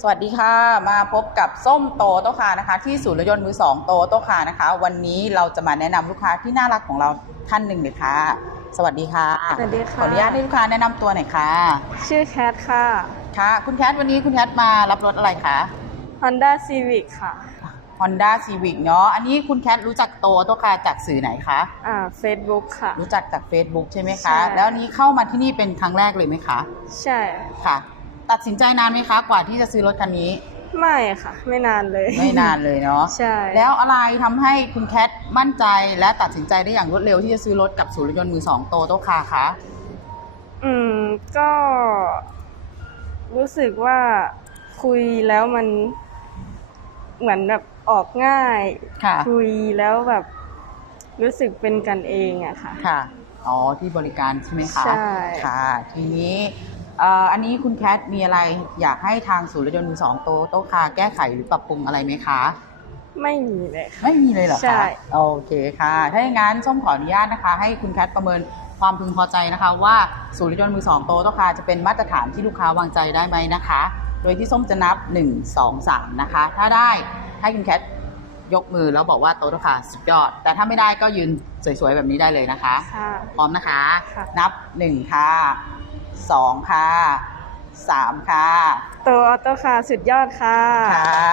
สวัสดีค่ะ มาพบกับส้มโตโตะคานะคะ ที่ศูนย์รถยนต์มือสองโตโตะคานะคะ วันนี้เราจะมาแนะนำลูกค้าที่น่ารักของเราท่านหนึ่งเลยค่ะ สวัสดีค่ะสวัสดีค่ะขออนุญาตให้ลูกค้าแนะนำตัวหน่อยค่ะ ชื่อแคทค่ะ ค่ะ คุณแคทวันนี้คุณแคทมารับรถอะไรคะ Honda Civic ค่ะ Honda Civic เนาะอันนี้คุณแคทรู้จักโตโตะคาจากสื่อไหนคะอ่า Facebook ค่ะ รู้จักจาก Facebook ใช่ไหมใช่คะ แล้วอันนี้เข้ามาที่นี่เป็นครั้งแรกเลยไหมคะ ใช่ค่ะ ตัดสินใจนานไหมคะกว่าที่จะซื้อรถคันนี้ ไม่ค่ะ ไม่นานเลยไม่นานเลยเนาะใช่ แล้วอะไรทำให้คุณแคทมั่นใจและตัดสินใจได้อย่างรวดเร็วที่จะซื้อรถกับศูนย์รถยนต์มือสองโตโตคาคะอืมก็ รู้สึกว่าคุยแล้วมันเหมือนแบบออกง่าย ค่ะ คุยแล้วแบบรู้สึกเป็นกันเองอะค่ะ ค่ะ อ๋อที่บริการใช่ไหมคะใช่ ค่ะ ทีนี้เอ่ออันนี้คุณแคทมีอะไรอยากให้ทางศูนย์รถยนต์มือสองโตโตคาแก้ไขหรือปรับปรุงอะไรไหมคะ ไม่มีเลยค่ะ ไม่มีเลยเหรอใช่ คะโอเคค่ะ ถ้าอย่างนั้นส้มขออนุญาตนะคะ ให้คุณแคทประเมินความพึงพอใจนะคะ ว่าศูนย์รถยนต์มือสองโตโตคาจะเป็นมาตรฐานที่ลูกค้าวางใจได้ไหมนะคะ โดยที่ส้มจะนับ 1 2 3 นะคะ ถ้าได้ให้คุณแคท ยกมือแล้วบอกว่าโตโตคาสุดยอด แต่ถ้าไม่ได้ก็ยืนสวยๆแบบนี้ได้เลยนะคะ ค่ะ พร้อมนะคะ ค่ะ นับ1ค่ะ2ค่ะ3ค่ะ ตัวออโต้คาร์สุดยอดค่ะ ค่ะ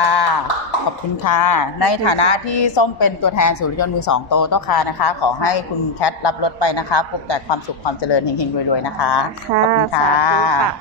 ขอบคุณค่ะ ในฐานะที่ส้มเป็นตัวแทนศูนย์รถยนต์มือสองโตโต้คานะคะ ขอให้คุณแคทรับรถไปนะคะพบแต่ความสุขความเจริญเฮงๆรวยๆนะคะค่ะขอบคุณค่ะ สาธุค่ะ